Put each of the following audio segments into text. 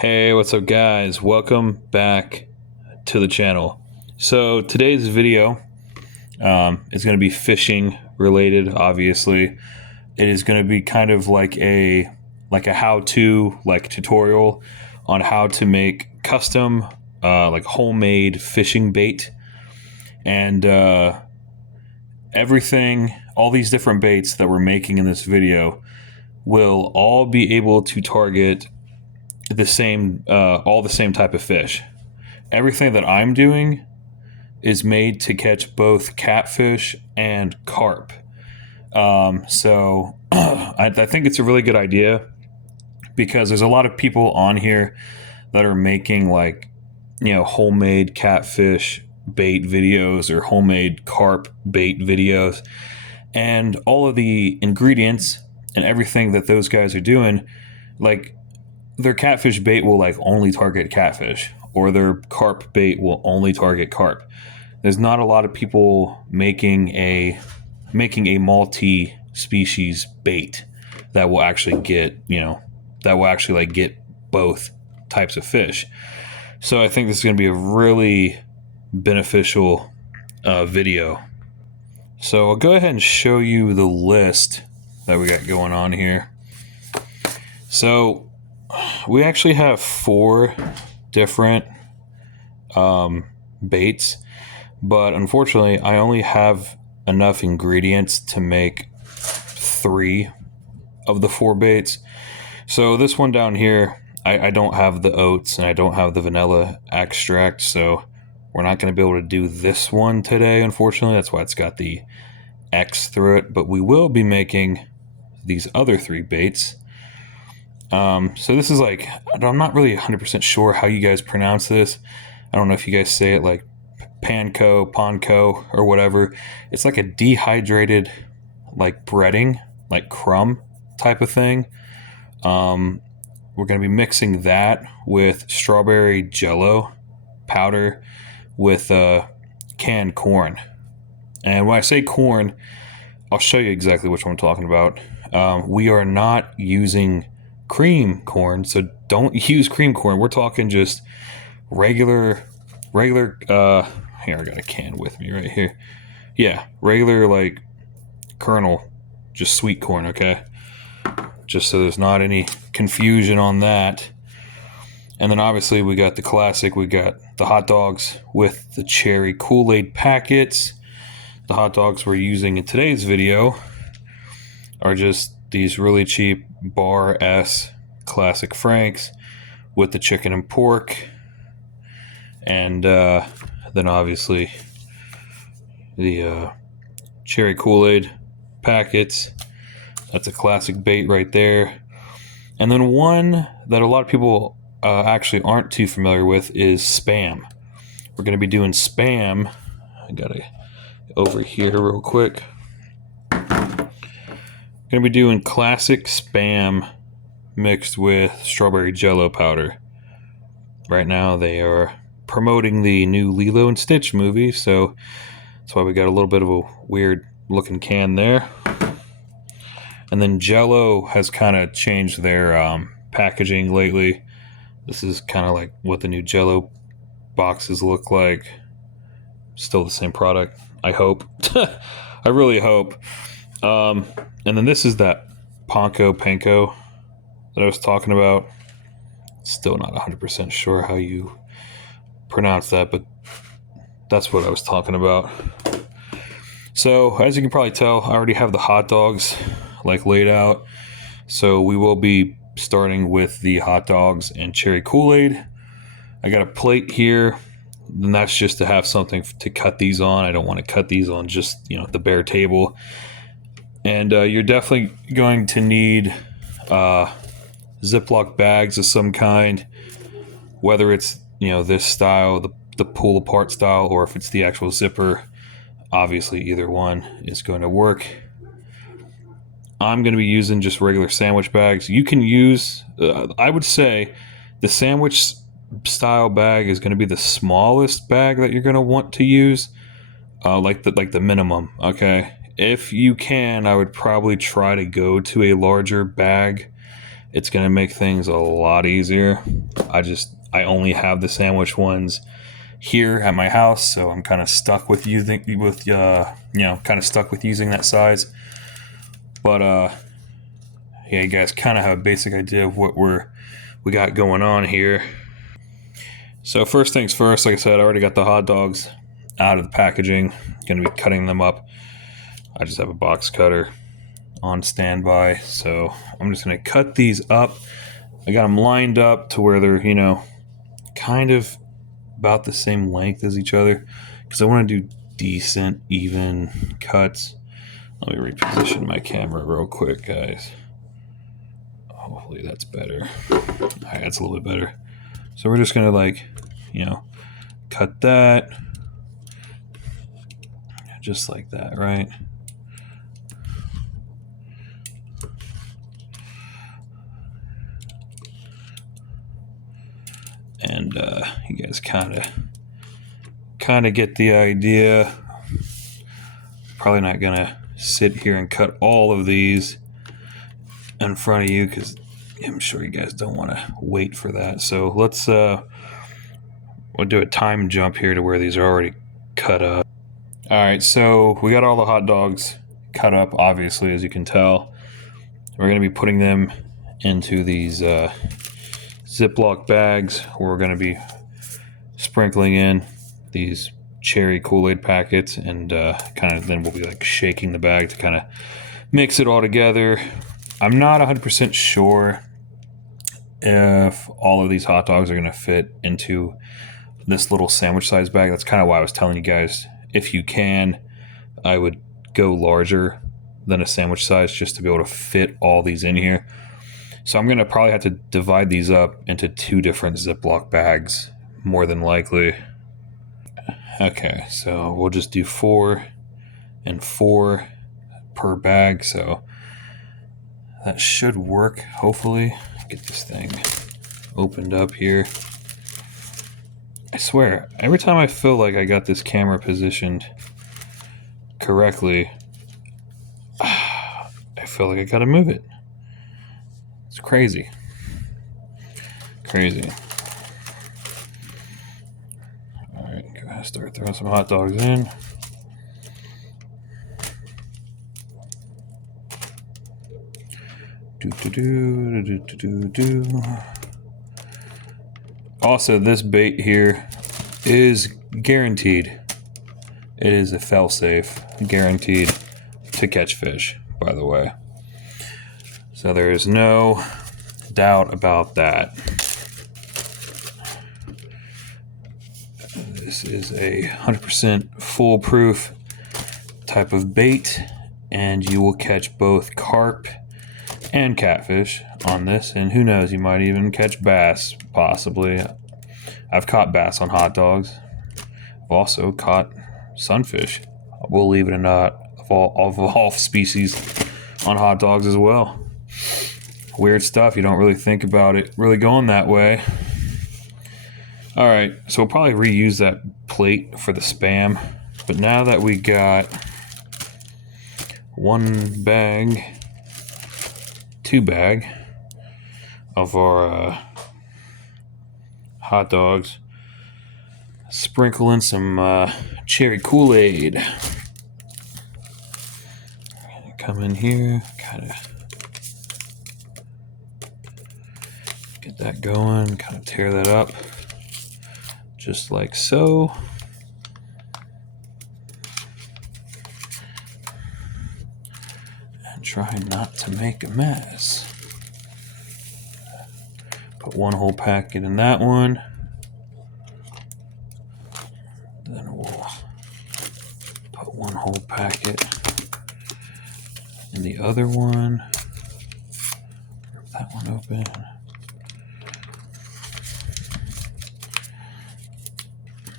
Hey, what's up, guys? Welcome back to the channel. So today's video is going to be fishing related. Obviously, it is going to be kind of like a how-to tutorial on how to make custom like homemade fishing bait and everything. All these different baits that we're making in this video will all be able to target the same all the same type of fish. Everything that I'm doing is made to catch both catfish and carp. So I think it's a really good idea because there's a lot of people on here that are making homemade catfish bait videos or homemade carp bait videos, and all of the ingredients and everything that those guys are doing, like their catfish bait will only target catfish, or their carp bait will only target carp. There's not a lot of people making a multi-species bait that will actually get both types of fish. So I think this is going to be a really beneficial video. So I'll go ahead and show you the list that we got going on here. So we actually have 4 different baits, but unfortunately I only have enough ingredients to make 3 of the 4 baits. So this one down here, I don't have the oats and I don't have the vanilla extract, so we're not going to be able to do this one today, unfortunately. That's why it's got the X through it, but we will be making these other 3 baits. So this is I'm not really 100% sure how you guys pronounce this. I don't know if you guys say it like panko, or whatever. It's like a dehydrated breading, like crumb type of thing. We're going to be mixing that with strawberry jello powder with canned corn. And when I say corn, I'll show you exactly which one I'm talking about. We are not using cream corn, so don't use cream corn. We're talking just regular here, I got a can with me right here. Yeah, regular kernel, just sweet corn, okay? Just so there's not any confusion on that. And then obviously we got the classic, we got the hot dogs with the cherry Kool-Aid packets. The hot dogs we're using in today's video are just these really cheap Bar S classic Franks with the chicken and pork, and then obviously the cherry Kool-Aid packets. That's a classic bait right there. And then one that a lot of people actually aren't too familiar with is Spam. We're going to be doing Spam. I got it over here real quick. Going to be doing classic Spam mixed with strawberry jello powder. Right now they are promoting the new Lilo and Stitch movie, so that's why we got a little bit of a weird looking can there. And then Jello has kind of changed their packaging lately. This is kind of like what the new Jello boxes look like. Still the same product, I hope. I really hope. And then this is that panko that I was talking about. Still not 100% sure how you pronounce that, but that's what I was talking about. So as you can probably tell, I already have the hot dogs laid out. So we will be starting with the hot dogs and cherry Kool-Aid. I got a plate here, and that's just to have something to cut these on. I don't want to cut these on just the bare table. And you're definitely going to need Ziploc bags of some kind, whether it's this style, the pull apart style, or if it's the actual zipper. Obviously either one is going to work. I'm going to be using just regular sandwich bags. You can use I would say the sandwich style bag is going to be the smallest bag that you're going to want to use, like the minimum. Okay, if you can, I would probably try to go to a larger bag it's going to make things a lot easier. I only have the sandwich ones here at my house, so I'm kind of stuck with using that size. But yeah, you guys kind of have a basic idea of what we got going on here. So first things first, like I said, I already got the hot dogs out of the packaging. Going to be cutting them up. I just have a box cutter on standby, so I'm just going to cut these up. I got them lined up to where they're, kind of about the same length as each other, because I want to do decent, even cuts. Let me reposition my camera real quick, guys. Hopefully that's better. Alright, that's a little bit better. So we're just going to cut that. Just like that, right? And you guys kind of get the idea. Probably not gonna sit here and cut all of these in front of you, because I'm sure you guys don't want to wait for that. So let's we'll do a time jump here to where these are already cut up. All right, so we got all the hot dogs cut up, obviously, as you can tell. We're gonna be putting them into these Ziploc bags. We're going to be sprinkling in these cherry Kool-Aid packets, and then we'll be shaking the bag to kind of mix it all together. I'm not 100% sure if all of these hot dogs are going to fit into this little sandwich size bag. That's kind of why I was telling you guys, if you can, I would go larger than a sandwich size just to be able to fit all these in here. So I'm going to probably have to divide these up into 2 different Ziploc bags, more than likely. Okay, so we'll just do 4 and 4 per bag. So that should work, hopefully. Get this thing opened up here. I swear, every time I feel like I got this camera positioned correctly, I feel like I gotta move it. It's crazy. Alright, go ahead and start throwing some hot dogs in. Also, this bait here is guaranteed. It is a fail-safe, guaranteed to catch fish, by the way. So there is no doubt about that. This is a 100% foolproof type of bait, and you will catch both carp and catfish on this, and who knows, you might even catch bass, possibly. I've caught bass on hot dogs. I've also caught sunfish, believe it or not, of all species, on hot dogs as well. Weird stuff. You don't really think about it really going that way. Alright, so we'll probably reuse that plate for the Spam. But now that we got 1 bag, 2 bag of our hot dogs, sprinkle in some cherry Kool-Aid. Come in here, kind of get that going, kind of tear that up, just like so. And try not to make a mess. Put 1 whole packet in that one. Then we'll put 1 whole packet in the other one. Rip that one open.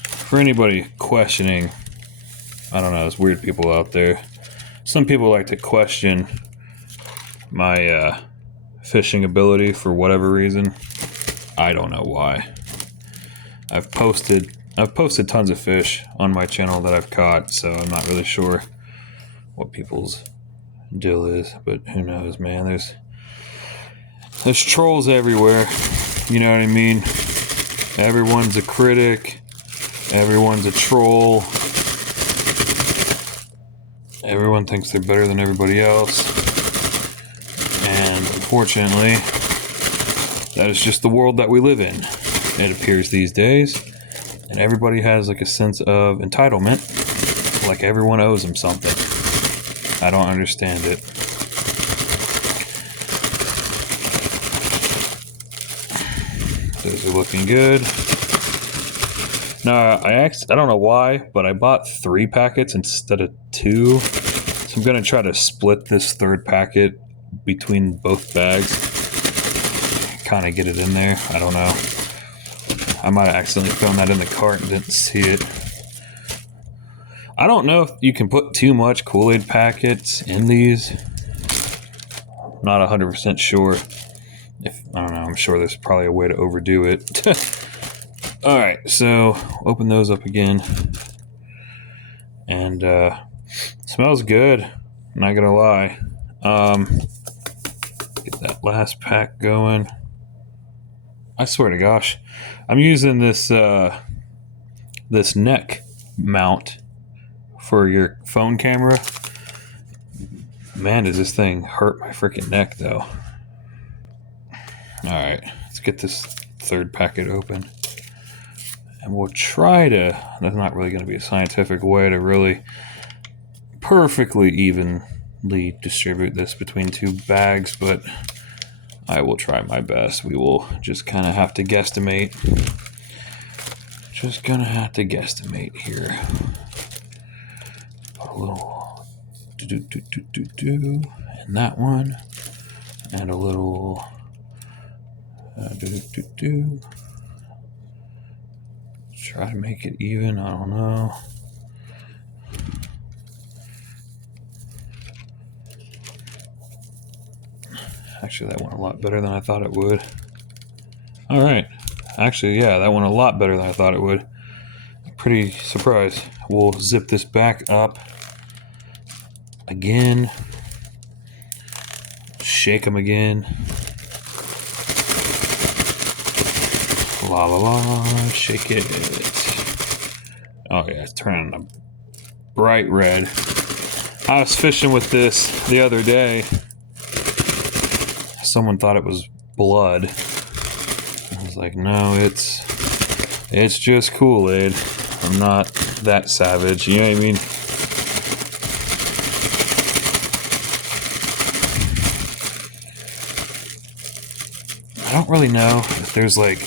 For anybody questioning, I don't know, there's weird people out there. Some people like to question my fishing ability for whatever reason. I don't know why. I've posted tons of fish on my channel that I've caught, so I'm not really sure what people's deal is, but who knows, man. There's trolls everywhere. You know what I mean? Everyone's a critic. Everyone's a troll. Everyone thinks they're better than everybody else. And unfortunately, that is just the world that we live in. It appears these days. And everybody has like a sense of entitlement. Like everyone owes them something. I don't understand it. Those are looking good. Now, I don't know why, but I bought 3 packets instead of 2. So I'm going to try to split this third packet between both bags. Kind of get it in there. I don't know. I might have accidentally thrown that in the cart and didn't see it. I don't know if you can put too much Kool-Aid packets in these. I'm not 100% sure. I don't know, I'm sure there's probably a way to overdo it. Alright, so open those up again. And smells good, I'm not gonna lie. Get that last pack going. I swear to gosh, I'm using this this neck mount for your phone camera. Man, does this thing hurt my freaking neck though. Alright, let's get this third packet open. And we'll try to, there's not really going to be a scientific way to really perfectly evenly distribute this between 2 bags, but I will try my best. We will just kind of have to guesstimate. Just gonna have to guesstimate here. Put a little in that one, and a little try to make it even. I don't know. Actually, that went a lot better than I thought it would. All right. Actually, yeah, that went a lot better than I thought it would. Pretty surprised. We'll zip this back up again. Shake them again. La la la, shake it. Oh yeah, it's turning a bright red. I was fishing with this the other day. Someone thought it was blood. I was like, no, it's just Kool-Aid. I'm not that savage, you know what I mean? I don't really know if there's like,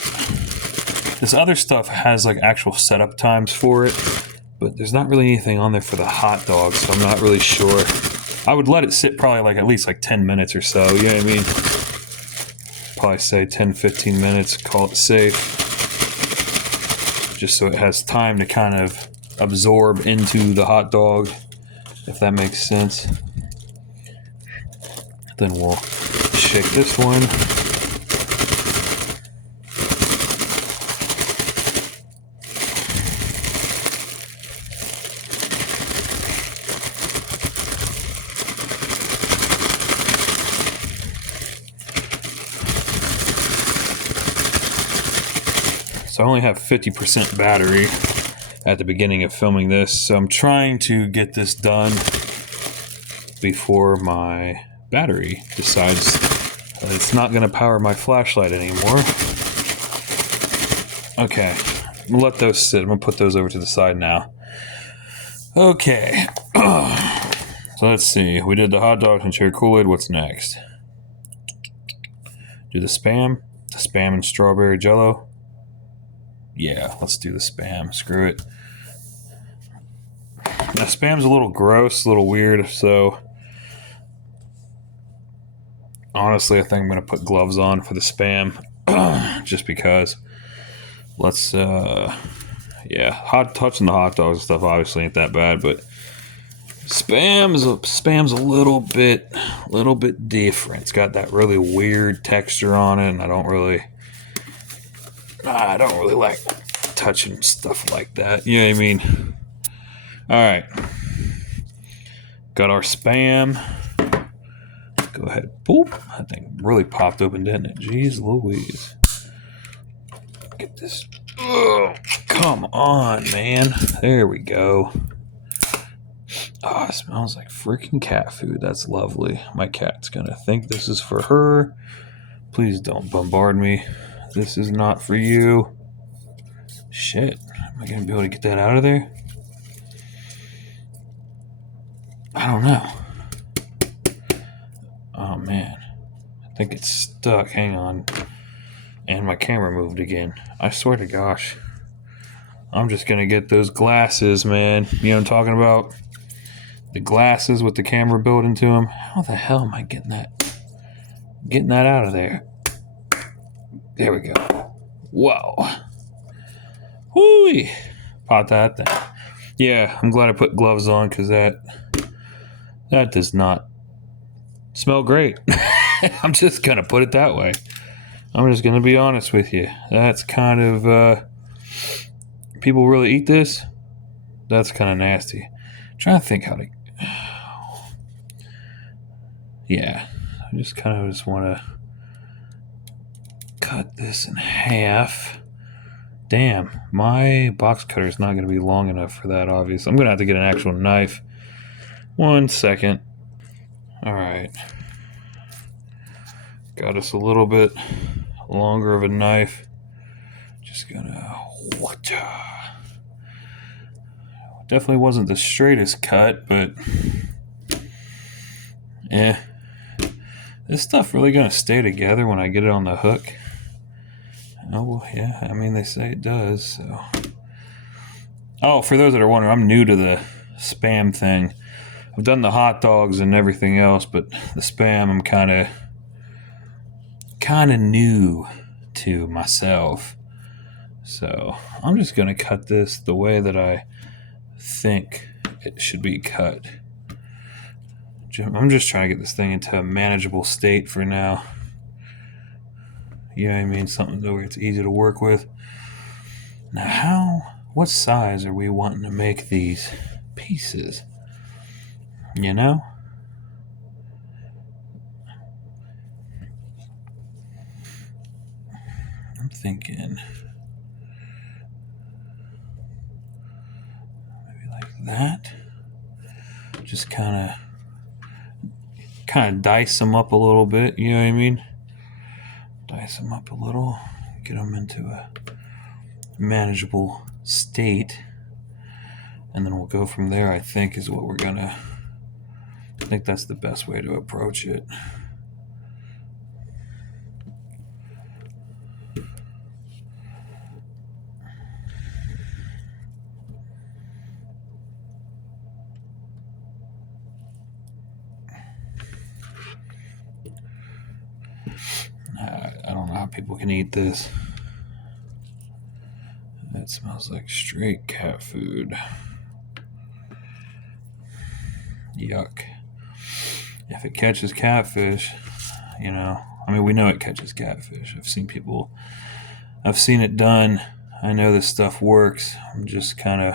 this other stuff has like actual setup times for it, but there's not really anything on there for the hot dog, so I'm not really sure. I would let it sit probably like at least like 10 minutes or so, you know what I mean? Probably say 10-15 minutes, call it safe. Just so it has time to kind of absorb into the hot dog, if that makes sense. Then we'll shake this one. So I only have 50% battery at the beginning of filming this, so I'm trying to get this done before my battery decides that it's not going to power my flashlight anymore. Okay, I'm going to let those sit. I'm going to put those over to the side now. Okay, so let's see. We did the hot dogs and cherry Kool-Aid. What's next? Do the Spam and strawberry Jello. Yeah, let's do the Spam. Screw it. Now, Spam's a little gross, a little weird, so honestly, I think I'm going to put gloves on for the Spam, just because. Let's, yeah, touching the hot dogs and stuff obviously ain't that bad, but Spam's a little bit different. It's got that really weird texture on it, and I don't really like touching stuff like that. You know what I mean? All right. Got our Spam. Go go ahead. Boop. That thing really popped open, didn't it? Jeez Louise. Get this. Oh, come on, man. There we go. Oh, it smells like freaking cat food. That's lovely. My cat's gonna think this is for her. Please don't bombard me. This is not for you. Shit. Am I gonna be able to get that out of there? I don't know. Oh, man. I think it's stuck. Hang on. And my camera moved again. I swear to gosh. I'm just gonna get those glasses, man. You know what I'm talking about? The glasses with the camera built into them. How the hell am I getting that out of there? There we go. Whoa. Whoo! Pop that thing. Yeah, I'm glad I put gloves on because that does not smell great. I'm just gonna put it that way. I'm just gonna be honest with you. That's kind of people really eat this? That's kind of nasty. I'm trying to think how to. Yeah, I just want to cut this in half. Damn, my box cutter is not going to be long enough for that, obviously. I'm going to have to get an actual knife. 1 second. All right. Got us a little bit longer of a knife. Just going to... Definitely wasn't the straightest cut, but... This stuff really going to stay together when I get it on the hook? Oh, well, yeah. I mean, they say it does, so... Oh, for those that are wondering, I'm new to the Spam thing. I've done the hot dogs and everything else, but the Spam I'm kind of new to myself. So I'm just going to cut this the way that I think it should be cut. I'm just trying to get this thing into a manageable state for now. You know what I mean? Something where it's easy to work with. Now, what size are we wanting to make these pieces? You know? I'm thinking maybe like that. Just kind of dice them up a little bit, you know what I mean? Dice them up a little, get them into a manageable state, and then we'll go from there. I think is what I think that's the best way to approach it. I don't know how people can eat this. It smells like straight cat food. Yuck. If it catches catfish, you know, I mean, we know it catches catfish. I've seen it done. I know this stuff works. I'm just kind of,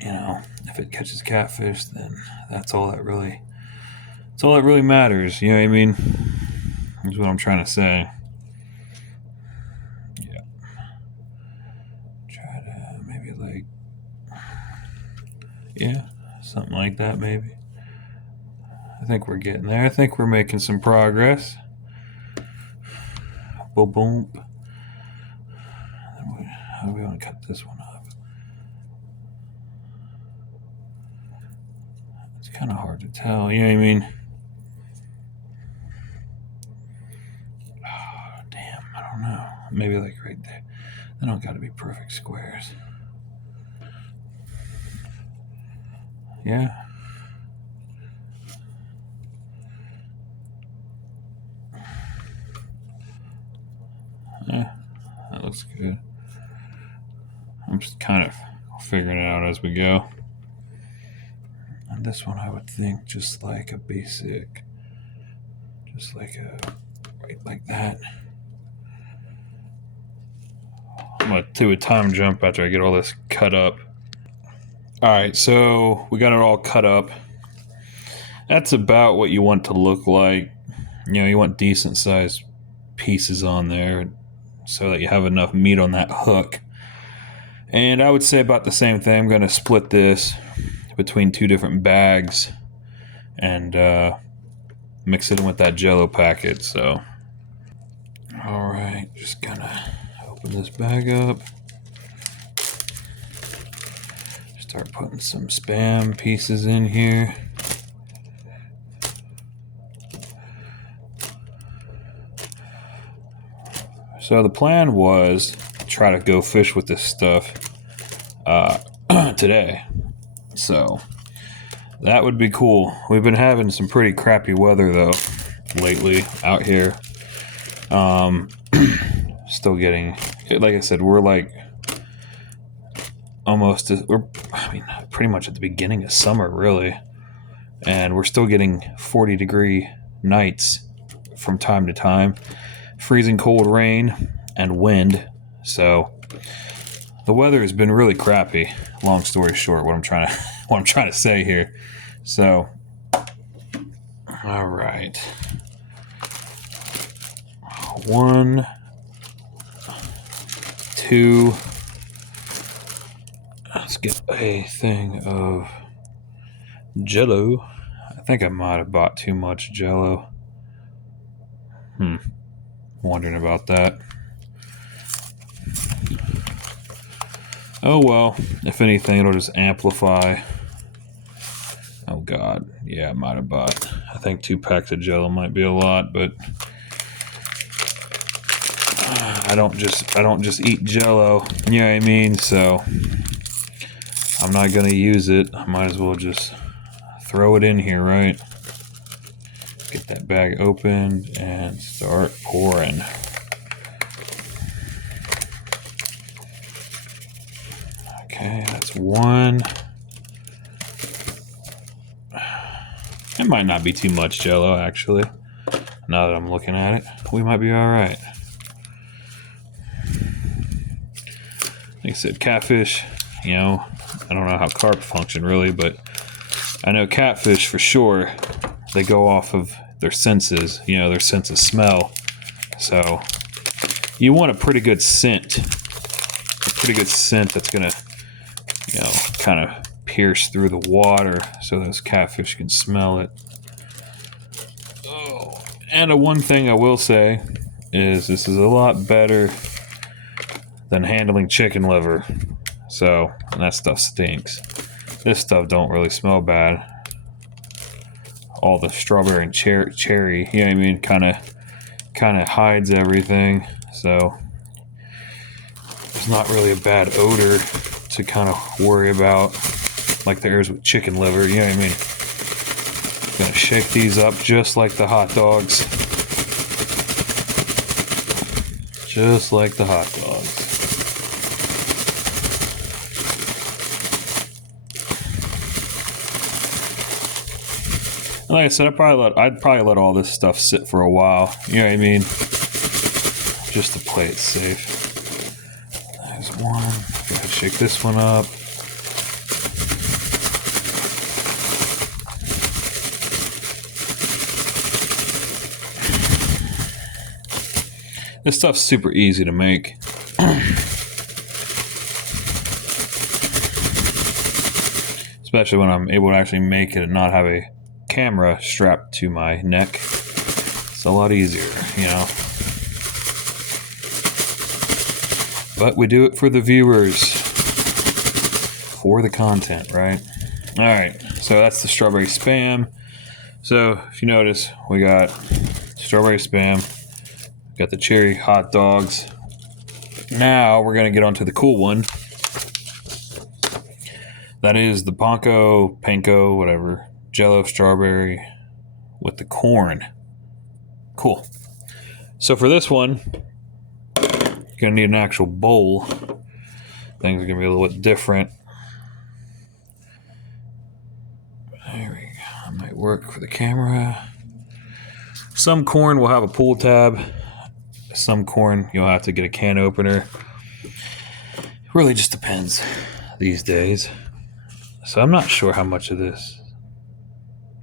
you know, if it catches catfish, then that's all that really matters. You know what I mean? That's what I'm trying to say. Yeah. Try to maybe like, yeah, something like that maybe. I think we're getting there. I think we're making some progress. Boom, boom. How do we want to cut this one up? It's kind of hard to tell. You know what I mean? Oh, damn, I don't know. Maybe like right there. They don't got to be perfect squares. Yeah. Yeah, that looks good. I'm just kind of figuring it out as we go. And this one I would think just like a basic, just like a, right like that. I'm going to do a time jump after I get all this cut up. Alright, so we got it all cut up. That's about what you want to look like. You want decent sized pieces on there so that you have enough meat on that hook. And I would say about the same thing. I'm going to split this between 2 different bags and mix it in with that Jello packet. So, all right, just gonna open this bag up. Start putting some Spam pieces in here. So the plan was try to go fish with this stuff today. So that would be cool. We've been having some pretty crappy weather though lately out here. Still getting, like I said, we're like pretty much at the beginning of summer really, and we're still getting 40-degree nights from time to time, freezing cold rain and wind. So the weather has been really crappy. Long story short, what I'm trying to say here. So, all right, 1, 2. Let's get a thing of Jello. I think I might have bought too much Jello. Wondering about that. Oh well, if anything, it'll just amplify. Oh god, yeah, I might have bought. I think 2 packs of Jello might be a lot, but I don't just eat Jello. You know what I mean? So I'm not gonna use it. I might as well just throw it in here, right? Get that bag opened and start pouring. Okay, that's 1. It might not be too much Jello, actually. Now that I'm looking at it, we might be all right. Like I said, catfish, I don't know how carp function really, but I know catfish for sure, they go off of their senses, their sense of smell. So you want a pretty good scent that's going to, kind of pierce through the water so those catfish can smell it. Oh, and one thing I will say is this is a lot better than handling chicken liver. So, and that stuff stinks. This stuff don't really smell bad. All the strawberry and cherry, you know what I mean, kind of hides everything. So there's not really a bad odor to kind of worry about like there is with chicken liver, you know what I mean. Gonna shake these up just like the hot dogs. Just like the hot dogs. Like I said, I'd probably let all this stuff sit for a while. You know what I mean? Just to play it safe. There's 1. Gotta shake this one up. This stuff's super easy to make. Especially when I'm able to actually make it and not have a camera strapped to my neck. It's a lot easier, But we do it for the viewers, for the content, right? All right, so that's the strawberry Spam. So if you notice, we got strawberry Spam, got the cherry hot dogs. Now we're gonna get onto the cool one. That is the panko, whatever, Jello strawberry with the corn. Cool. So for this one, you're gonna need an actual bowl. Things are gonna be a little bit different. There we go. That might work for the camera. Some corn will have a pull tab. Some corn you'll have to get a can opener. It really just depends these days. So I'm not sure how much of this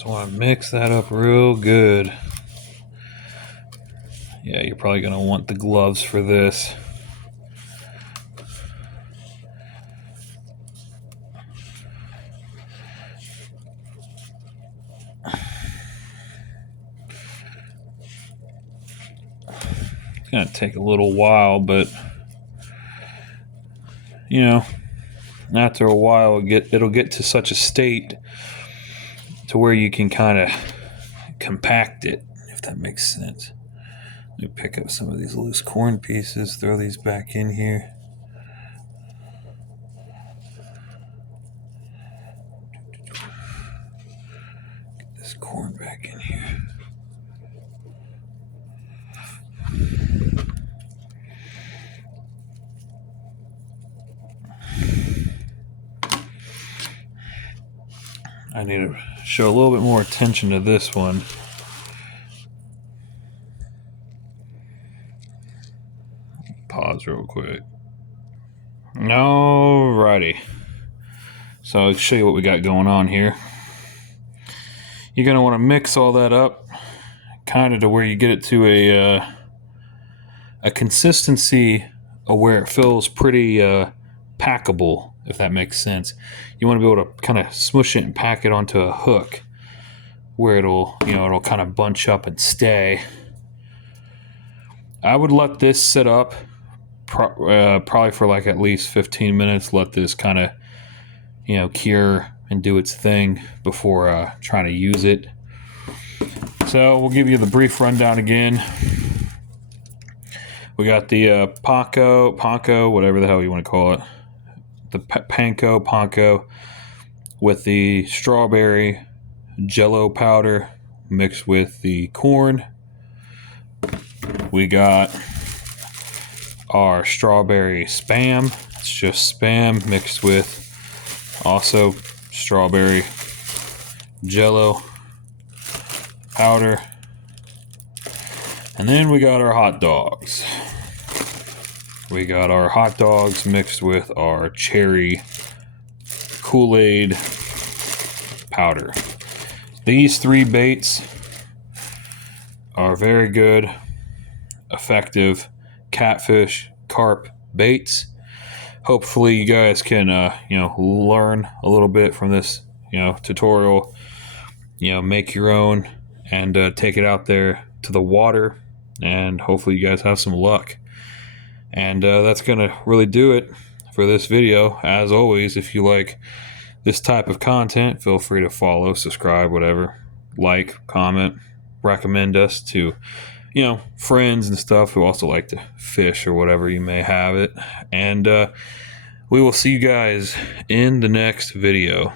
Just want to mix that up real good. Yeah, you're probably going to want the gloves for this. It's going to take a little while, but you know, after a while it'll get to such a state to where you can kind of compact it, if that makes sense. Let me pick up some of these loose corn pieces, throw these back in here. Get this corn back in here. I need to show a little bit more attention to this one. Pause real quick. Alrighty. So I'll show you what we got going on here. You're going to want to mix all that up kind of to where you get it to a consistency of where it feels pretty packable, if that makes sense. You want to be able to kind of smush it and pack it onto a hook where it'll kind of bunch up and stay. I would let this sit up probably for like at least 15 minutes. Let this kind of cure and do its thing before trying to use it. So we'll give you the brief rundown again. We got the panko, whatever the hell you want to call it. The panko with the strawberry jello powder mixed with the corn. We got our strawberry spam. It's just spam mixed with also strawberry jello powder. And then we got our hot dogs. We got our hot dogs mixed with our cherry Kool-Aid powder. These three baits are very good, effective catfish, carp baits. Hopefully you guys can learn a little bit from this tutorial. Make your own and take it out there to the water, and hopefully you guys have some luck. And that's gonna really do it for this video. As always, if you like this type of content, feel free to follow, subscribe, whatever, like, comment, recommend us to friends and stuff who also like to fish or whatever you may have it. And we will see you guys in the next video.